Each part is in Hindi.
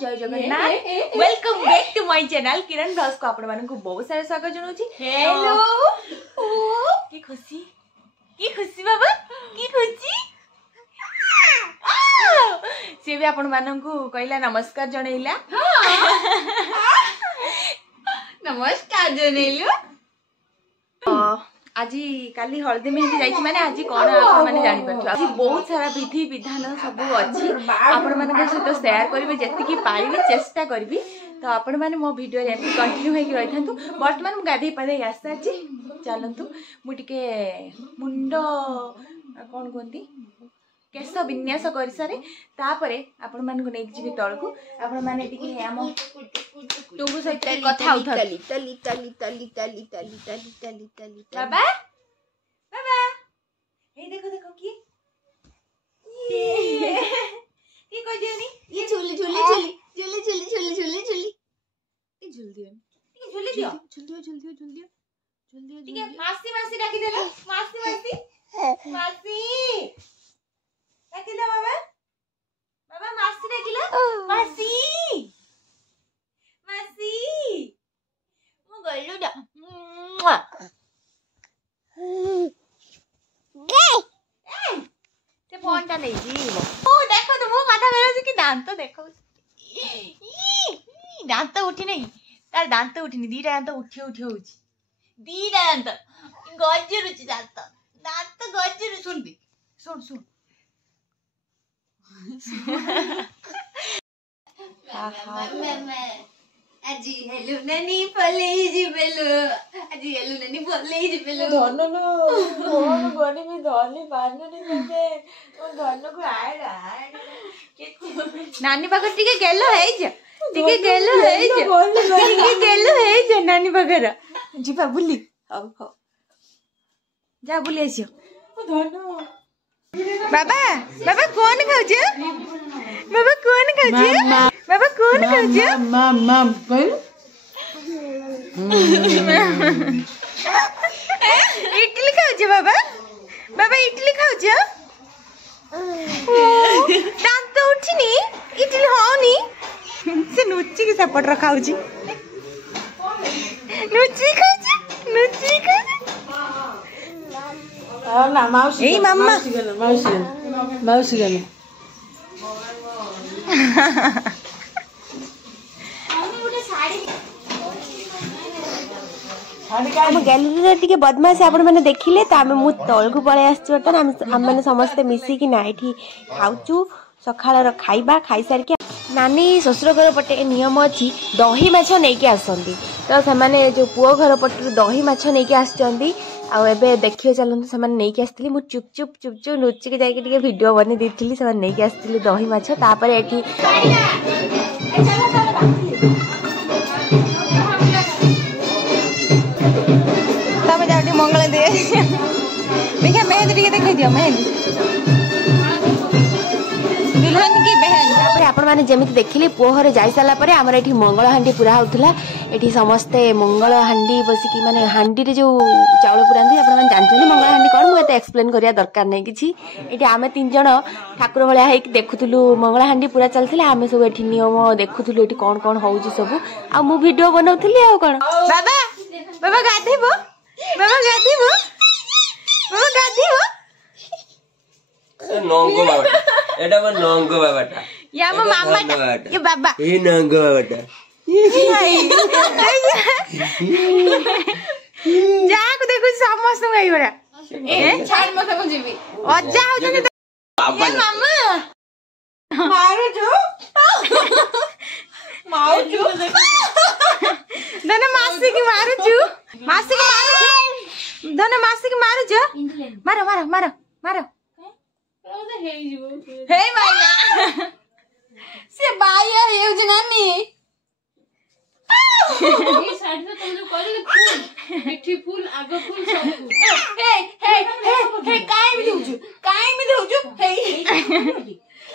जय Jagannath welcome back to my channel Kiran blogs को आपण मानन को बहुत सारा स्वागत जनाउची। हेलो की खुशी बाबा की खुशी से भी आपण मानन को कहला नमस्कार जणैला। नमस्कार जनैलु। आज काली हल्दी मेहंदी जाइछि माने आज कोन आपण माने जानि परछु आज बहुत सारा विधि विधान सब अछि आपण माने सहित शेयर करबे जति की पारिबे चेष्टा करबी। तो आपण माने मो वीडियो एमती कंटिन्यू होई रहिथांतु। वर्तमान मु गाधे पादे आस्ता अछि चलंतु मु टिके मुंडो कोन कोंती केस विन्यास कर सारे तापरे आपण मान को नेक जीवी तळ को आपण माने टिके हम टुगु सहित कथा उठा तली तली तली तली तली तली तली तली तली बाबा बाबा ए देखो देखो की ये को जेनी ये झूली झूली झूली झूली झूली झूली झूली झूली ये झूल दियो टिके झूली दियो झूल दियो झूल दियो झूल दियो झूल दियो टिके मासी मासी डाकी देला मासी मासी मासी डाकिला बाबा बाबा मासी डाकिला मासी मासी मो गल्लू डा ते फोनटा नै जीवो ओ देखो तो मो माथा मेरा कि दांत देखो दांत उठी नहीं तार दांत उठिनी दीटा दांत उठी उठी होउची दीटा दांत गज्जे रुची दांत दांत गज्जे रु सुन बी सुन सुन আজি হেলু নানি ফলেই জিবেলু আজি হেলু নানি ফলেই জিবেলু ধননো কোন গনি মে ধনি বাননি মতে ও ধনকু আইরা নানি বাগর টিকে গেলো হেই যা টিকে গেলো হেই যা টিকে গেলো হেই যা নানি বাগর জিবা বুলি হও হও যা বুলি আসিও ও ধনো बाबा बाबा कौन खाउछ बाबा कौन खाउछ बाबा कौन खाउछ मम मम बोल इडली खाउछ बाबा बाबा इडली खाउछ दांत उठिनी इडली होनी से नुची के सपट रखाउछ नुची खाउछ नुची खाउछ ना माउसी ए मम्मा माउसी गने हम गैलरी रे टिके बदमाश आपण माने देखिले त हम मु तळ को पळे आछी बर्तन हम माने समस्त मिसी कि ना एठी खाउचू सखाळ र खाइबा खाइ सार के नानी ससुर घर पटे नियम अछि दही माछ नै के आसंती तो से माने जो पुओ घर पटे दही माछ नै के आछंती आ एबे देखियो चलन से माने नै के आस्थिली मु चुप चुप चुप चुप नुची के जाय के टिके वीडियो बने देथिली से माने नै के आस्थिली दही माछ तापर एठी तबे जाटी मंगल दे देखा मेहंदी टिके देखै दियो मेहंदी दुल्हन की बहन तापर आपण माने जेमिति देखिले पोहरे जाई साला परे हमर एठी मंगल हांडी पूरा होतला एठी समस्ते मंगल हांडी बसी की माने हांडी रे जो चावल पुरांदी आपण माने जानछनी मंगल हांडी कोन मु एते एक्सप्लेन करिया दरकार नै किछि एठी आमे तीन जण ठाकुर भलिया हेक देखुथुलु मंगल हांडी पूरा चलथिला आमे सब एठी नियम देखुथुलु एठी कोन कोन होउची सब आ मु वीडियो बनौथली आ कोन बाबा बाबा गाधीबो बाबा गाधीबो बाबा गाधीबो नंगो बाबाटा एटा बा नंगो बाबाटा या मो मामा ये बाबा ए नंगो बाबाटा जा को देखु समस्त गई बरा ए छाड़ मत को जीवी अज्जा हो जने बाबा मामा मारो जो मारो जो दने मासी की मारो जो दने मासी की मारो जो मारो मारो मारो मारो हे माइना से बाया हेउ जनानी ये साइड में तुम जो करले फूल मिठी फूल आगो फूल सब फूल हे काई में देउछु हे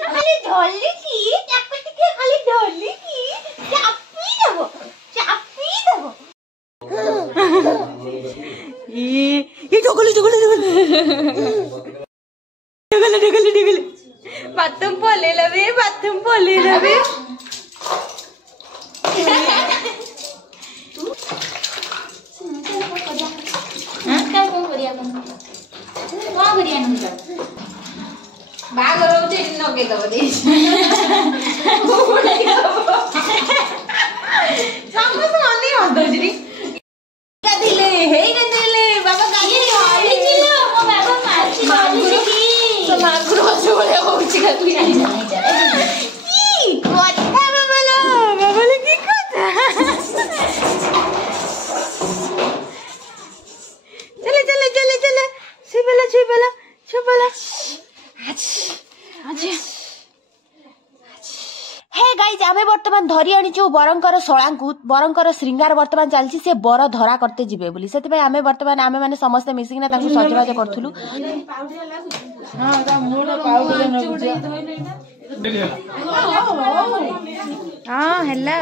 खाली ढोली की चापटी के खाली ढोली की चापी देबो ये ढोली बाथरूम पोले लबे ବାହାଘର ହଉଛି ନଗେଇଦବ ସମସ୍ତେ ଅନେଇ ହସଉଛି ଥିଲେ ହେଇନଥିଲେ ବାବା ମାଗୁର ହସ ଭଳିଆ ହଉଛି आमे वर्तमान धरी आनीचु बरंकर शोलांकु बरंकर श्रृंगार वर्तमान चलछि से बर धरा करते जिबे बोली सेति भाई आमे वर्तमान आमे माने समस्त मिसिकिना ताकु सजबाज करथुलु हां ता मोर पाउडर हां हेलो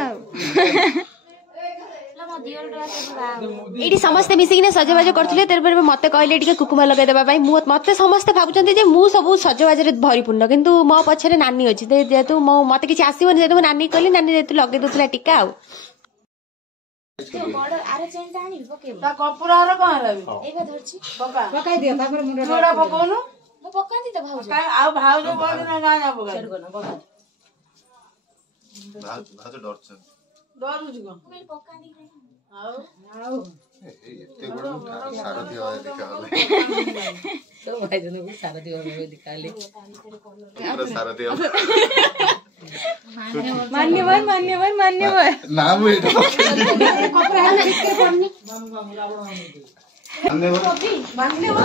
एडी समस्ते मिसिकिने सजबाज करथुले तेरे पर मते कहले टिके कुकुमा लगे देबा भाई मते समस्ते भाबुचंती जे मु सब सजबाज रे भरीपूर्ण किंतु मो पछरे नानी अछि जेतु मते किछि आसीबन जेतु नानी कहली नानी जेतु लगे दुतला टिका आ बॉर्डर आरे चेन टाणी पकेबो ता कपूर आरो कोन रहबी एबे धरछि पकाई दियो तापर मुंडा जोड़ा पकोनु मु पकांती त भाउज आ भाउज बोल ना गाना पकाई भाउज डरछ डरुछु को मैं पकांती आउ एते गुड सारा दियो दिखाले तो भाई जने को सारा दियो में दिखाले पूरा सारा दियो मान्यवर नाम एटा कपड़ा है लिख के पढ़नी मान्यवर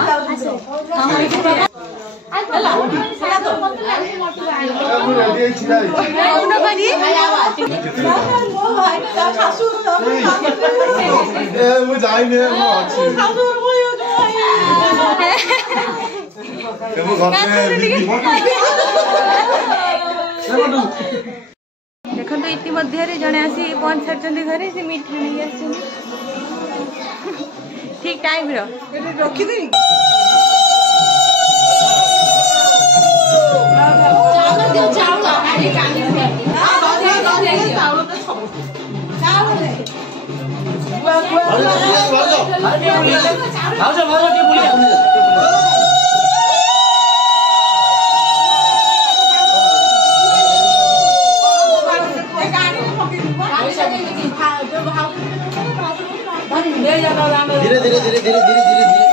देखो तो इतिमध्य जड़े आसी पहुंच सारी घरे से मिठा नहीं आस ठीक टाइम रखीदी धीरे धीरे धीरे धीरे धीरे धीरे धीरे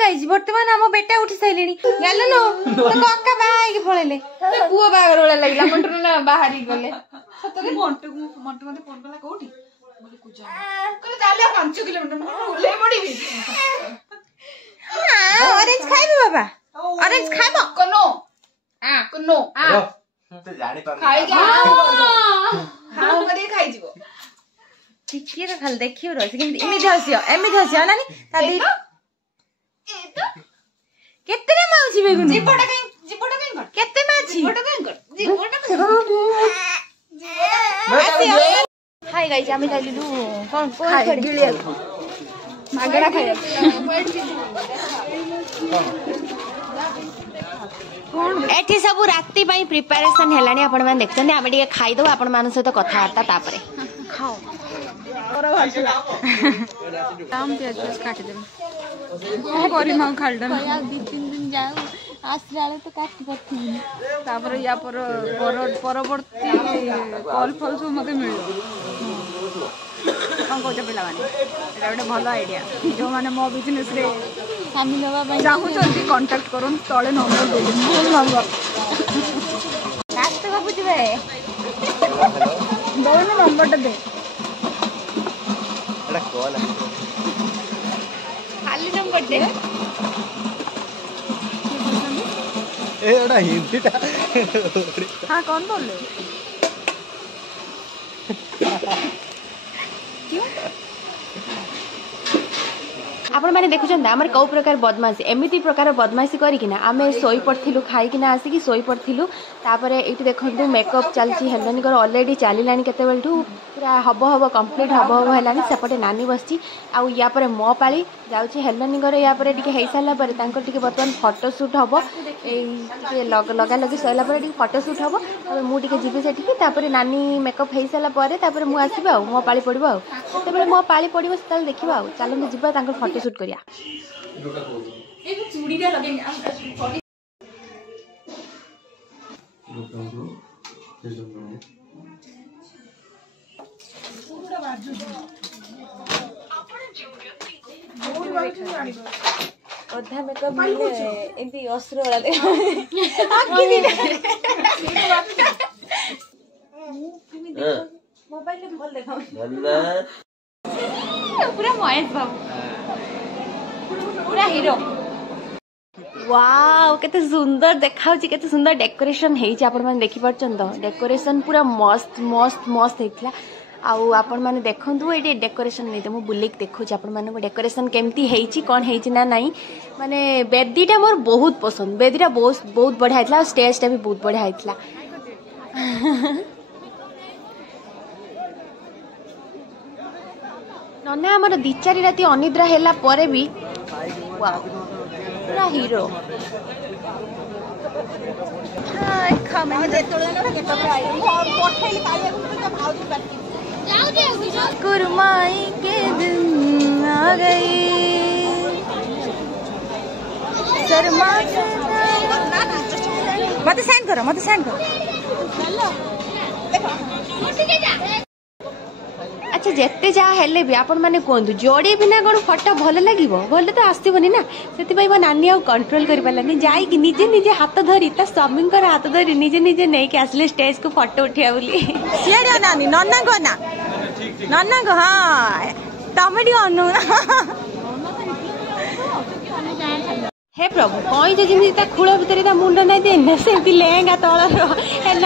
गाइज वर्तमान आम बेटा उठी सारे गल तो कक्का बाहर पड़े पुओ बाहर भाया लगे मंटू ना बाहर गले मंटू मत फोन कला कौटी 5 किलोमीटर ऑरेंज खाइबे बाबा ऑरेंज खाइबो कोनो कोनो तो जानि पाबे खाइ जा हां करे खाइ जीवो ठीक है खाली देखियो रह कि एमिति हसियो नानी ता दे केतरे माउची बेगुन जीवटा कहीं कर केते माची जीवटा कहीं कर हाय गाइस आमे जाइलु कोन खाइ गिलिया मागरा खाइ एठी सब राती पई प्रिपरेशन हेलानी आपण मान देखछन आमे टिके खाइ दो आपण मान सहित कथा वार्ता तापरे खाओ काम प्याज काट दे करी मां खाल दम या 2-3 दिन जाऊ आसला तो काट पथिनी तापर या परवर्ती कॉल फल सब मते मिलो कौन कौच पिला माने एटा गोटे भल आइडिया जो माने मो बिजनेस रे शामिल होबा पई चाहूचंती कांटेक्ट करन तळे नंबर दे भूल नंबर कास्ट बाबू जिवे दोनो नंबर दे एटा कॉल खाली नंबर दे एड़ा हिंदी ता हां कौन बोल रहे क्यों आपण मैंने देखुं आम कौ प्रकार बदमाशी एमती प्रकार बदमाशी करना आम शोई पड़ू खाईकिना आसिक शोई पड़ू तापर ये देखो मेकअप चलती हेलोनिकर अलरेडी चलला केत पूरा हम हम कम्प्लीट हम हम है सेपटे नानी बसी आपर मो पाली जाऊँगी हेलोनिकर यापर टे सारा बर्तमान फोटोशूट हम लगा लगी सरला फोटोशूट हम मुझे जी से नानी मेकअप हो सारापर मुझे आसबि मो पाली पड़ो आते मो पाली पड़ो से देखा चलते जावा फोटोशूट करिया अधा मेकअप एमती अस्त्र वाला मोबाइल भल देखा पूरा महेश बाबू पूरा हीरो वाओ केते सुंदर देखा केते सुंदर डेकोरेशन हेइछि आपण माने देखि परछन तो डेकोरेशन पूरा मस्त मस्त मस्त हेइतला आउ आपण माने देखंतु एटी डेकोरेशन नै तो मु बुलेक देखौछि आपण माने डेकोरेशन केमती हेइछि कोन हेइछि ना नाही माने बेदीटा मोर बहुत पसंद बेदीटा बहुत बहुत बढ़िया हेइतला स्टेजटा भी बहुत बढ़िया हेइतला नन्ना हमर 2-4 राती अनिद्रा हेला परे भी वाओ पूरा हीरो कुरमाई के दिन आ गई शर्मा मत सेंड करो अच्छा जिते जहाँ हेले भी आपण मैंने कहतु जोड़ी बिना कौन फटो भल लगे भले तो आसबनी ना से मो नानी आ कंट्रोल कर पारानी जाइए निजे निजे हाथ धरी ता स्वामी हाथ धरी निजे निजे नहीं कि आसले स्टेज को फटो उठिया बोली नानी नन्ना को ना नन्ना को हाँ तमें अनु हे प्रभु कई जमी खूल भितर मुंड नहीं देना से लेहेंगा तल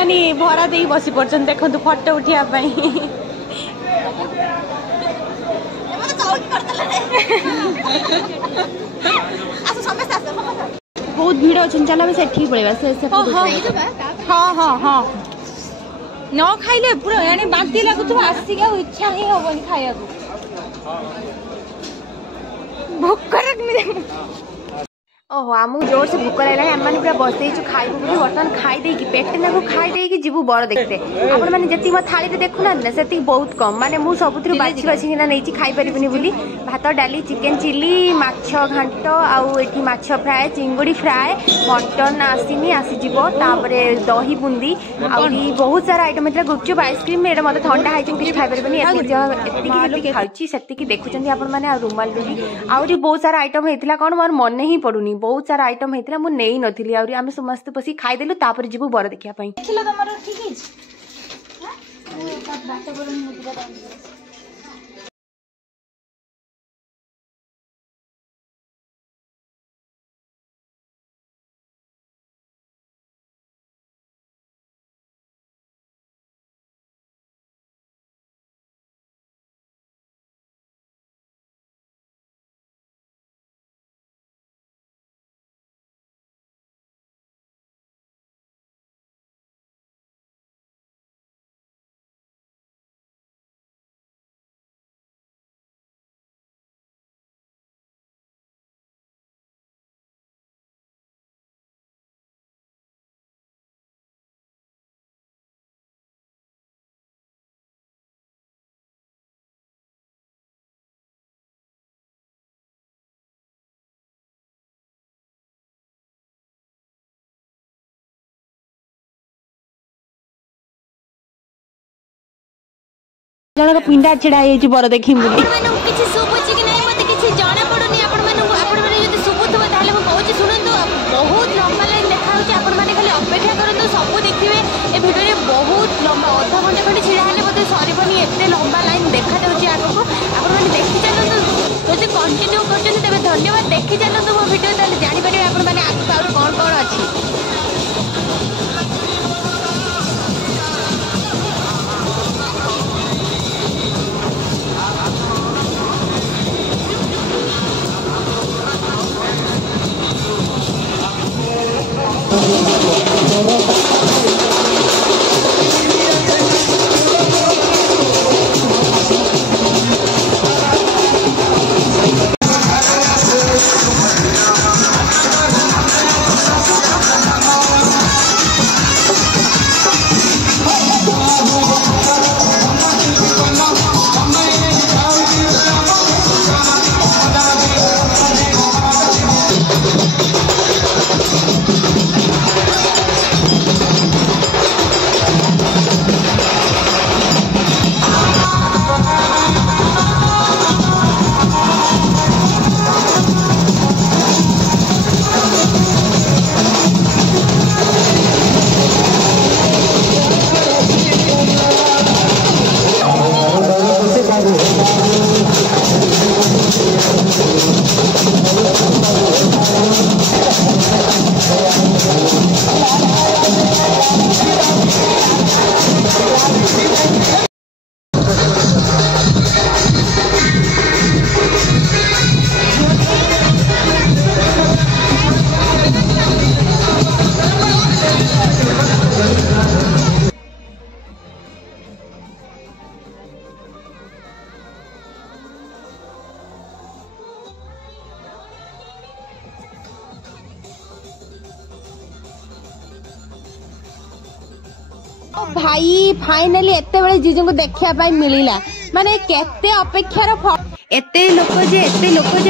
है भरा दे बसी पड़न देखो फटो उठा बहुत भीड़ अच्छे चल से पड़ेगा हाँ हाँ हाँ न खाइले पूरा यानी बांती लगुव आसिक इच्छा ही हम खाया भोक ओहो आमको जोर से भोक लगे आम मैंने पूरा बसईचु खाइबू बोली बर्तमान खाई पेटे ना खाई जीवु बर देखते आपण मैंने जी मो थाली देखुना ना से बहुत कम माने मु सबुठ बाछी बाछी नहीं खाई पारिबनी बोली भात डाली चिकेन चिली माछ घांट आउ एठी माछ फ्राए चिंगुड़ी फ्राए मटन आसीनी आसीजिवो तापरे दही बुंदी आउरी बहुत सारा आइटम एतला गुपचुप आइसक्रीम एटा मते ठंडा हाइजिन किछ खाई पारिबनी एतिकी खाउची सेतिकी देखुचंदी आपण माने आ रुमाल रुली आउरी बहुत सारा आइटम हेतिला कोन मोर मन नहीं पडुनी बहुत सारा आइटम होता मुझे नहीं नथी आउरी आमे समस्त बसी खाईदेलु तापर जीवु बर देखिया पई देखिलो तमरो ठीक है जनक पिंडा छिड़ा बर देखी किसी शुभुची कि नहीं मते किसी जाना पड़ुनी आपण माने यदि शुभुथबो ताले म कहूची सुनंतु बहुत लंबा लाइन देखा होची आपण माने खाली अपेक्षा करंतु सब देखिबे ए वीडियो रे बहुत लंबा आधा घंटा खंडे छिड़ा हेले मते सरीबनी एते लंबा लाइन देखा जाउची आगो आपण माने देखि चलंतु जदि कंटिन्यू करछन तबे धन्यवाद देखि चलंतु मो वीडियो ताले जानि परिबे आपण माने आगो और कोन कोन अछि भाई फाइनाली एते बेले जीजू को देखिया पाई मिलिला माने केते अपेक्षार एते लोक जे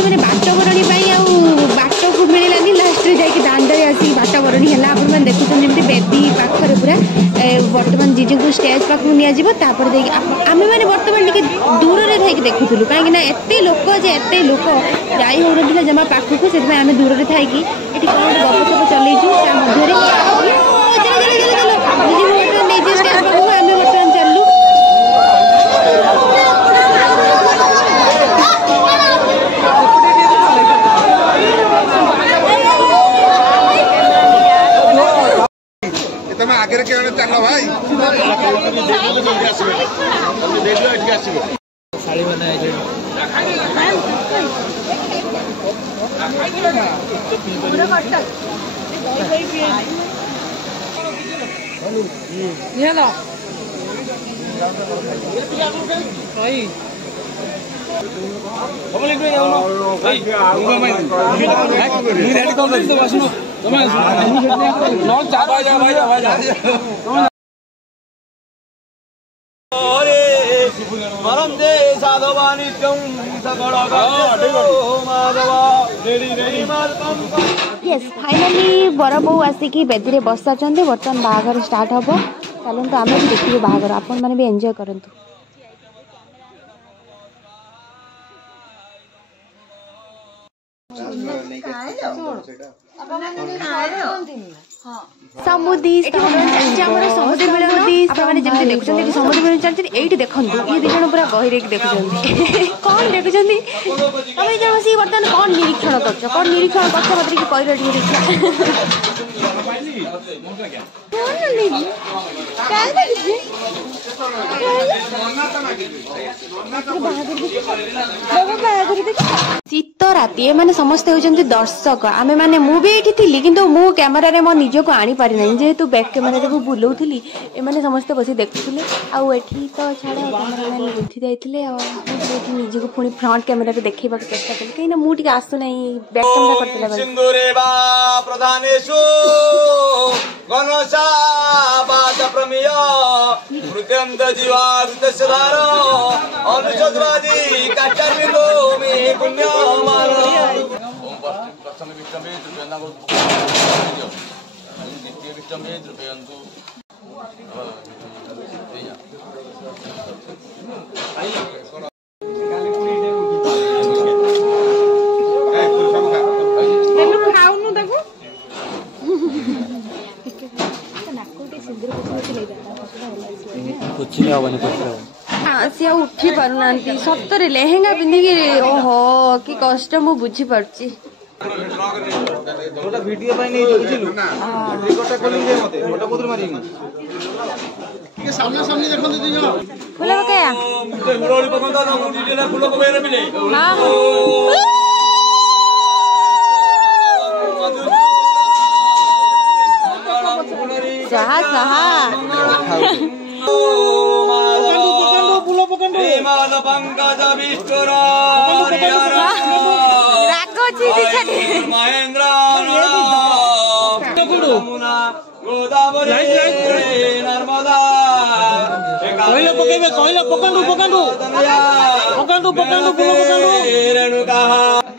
माने बाट बरणी पाई आ बाट को मिलिलानी लास्ट रे जाई दांड रे आसी बाट बरणी हला आपण मन देखुछन जेमति बेदी पाखर पूरा वर्तमान जीजू को स्टेज पाख निया जिवो तापर दे आमे माने वर्तमान के दूर रे थाई के देखुथुलु काहे ना एते लोक जाई हो रथिला जमा पाख को सेते आमे दूर रे थाई की एठी कोन गप सब चलै छु ता मध्य रे जीजू वर्तमान नै जे स्टेज पाख आमे वर्तमान चललु तमे आगे रे केने चलो भाई साड़ी बना है पूरा कटक ये लो भाई हम लेके जाओ ना भाई मुझे रेडी कर दे बसनो तुम्हें नौ चार भाई परम दे साधवानी तुम सकल माधवा यस फाइनाली बर बो आसिकी बेदी रे बसा चंदे वर्तमान बाहागर स्टार्ट हबो चलन तो आमे भी देखिबे बाहागर आपन माने भी एन्जॉय करंतु समुद्री समुद्र मिलन आपने जमी देखुं समुद्र मिलन चलते ये देखु ये दी जन पूरा गहरे देखुं कौन देखुं तुम जन बस बर्तमान कौन निरीक्षण कर निरीक्षण कर मत शीत राति एमाने समस्त होजंती दर्शक आमे माने मु भी एठी थिली किंतु मु कैमरा रे मो निजो को आनी पारि नै जेहेतु बैक कैमरा रे बुलौथिली एमाने समस्त बसी देखुथिले आ एठी तो छाड़ा कैमरा मैन उठी जाइथिले आ एठी निजो को पुनी फ्रंट कैमरा रे देखैबा के चेष्टा करी कहिना मु टिके आसु नै बैक कैमरा करतले बस सिंदूरे बा प्रधानेषु गणसा बात प्रमेय मृत्यंत जीवादस्य धार अनुचद्वादी काटर्मिलो मे पुण्य मार ओम प्रथम विक्रमे द्रव्यंदा द्वितीय विक्रमे द्रव्यंतु सी उठी पारु ना सतरे लेहेंगा पिंधिकी ओहो कि कष्ट मु बुझी पारछि गोटा वीडियो पाई नै बुझिलु गोटा कोली दे मते गोटा कोदर मारी के सामने सामने देखन दे दियो फुला बकाया ते हुरोली पकंदा न गुडी देला फुलो को बेरे मिले हां सहा सहा महेंद्र गोदावरी नर्मदा रेणुका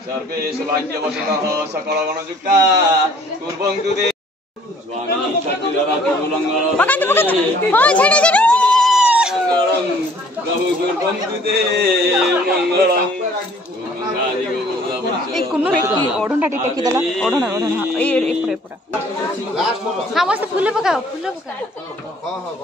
सर्वे सौभाग्यवशतः सकल गणयुक्ता कुर्वन्तु ते स्वामी शक्तिधराति उल्लङ्घन प्रभु कुर्वन्तु ते मङ्गलम् ओढ़ना टेकी देला ओढ़ना एपड़ा समस्त फूल पकाओ हां हां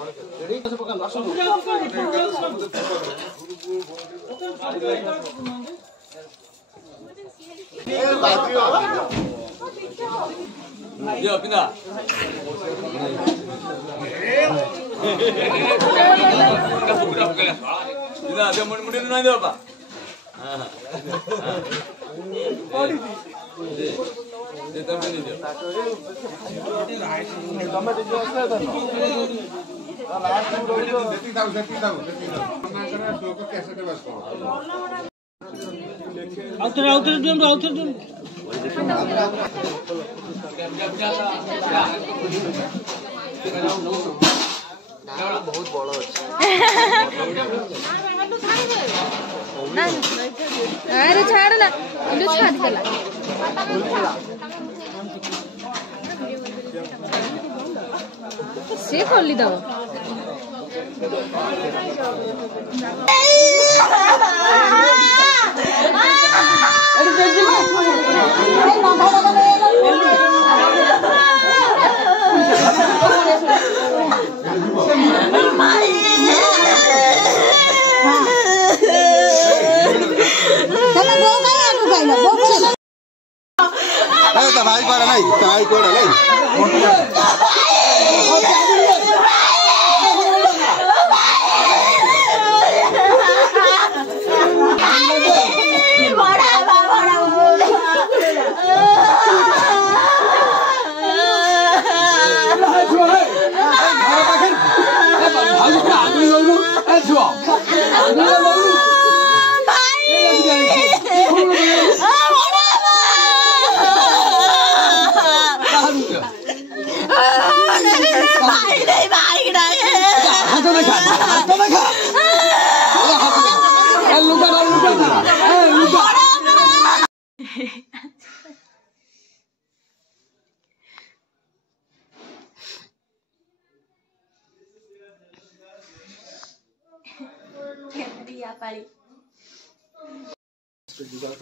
यो पिना पिना दे मुंडी नहीं दे बाबा दे तब नहीं दे आउटर दियो बहुत बड़ अछि अरे छाड़ ना इलो छाड़ देला से खोली दो भाई कोड़ा नहीं भाई कोड़ा नहीं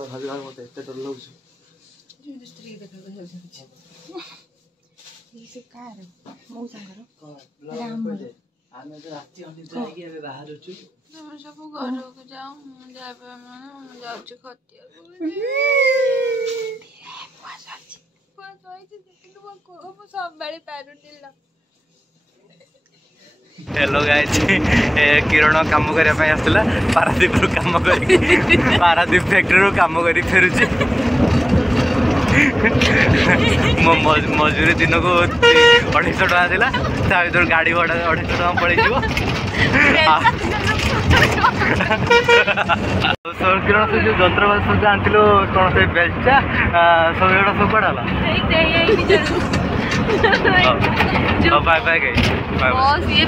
तो भाभी मत एते डर लगछ जो स्त्री देखा से कार मो संगर राम आमे तो राती अनिद्रा के अबे बाहर छु तुम सब घर को जाओ मैं जाबे मैं जाऊ छु खटिया हेलो गाइस किरण काम करिया पय आसला पारादीप रो काम करी पारादीप फैक्ट्री रो काम करी फेरुची मजूरी दिन को 250 टका दिला ता भीतर गाड़ी भाड़ा 250 टका पड़े जीवो सर किरण से जो जंत्रपात सब जानथिलो कोन से बेलचा सब एटा सब पड़ाला बाय बाय गई बाय बाय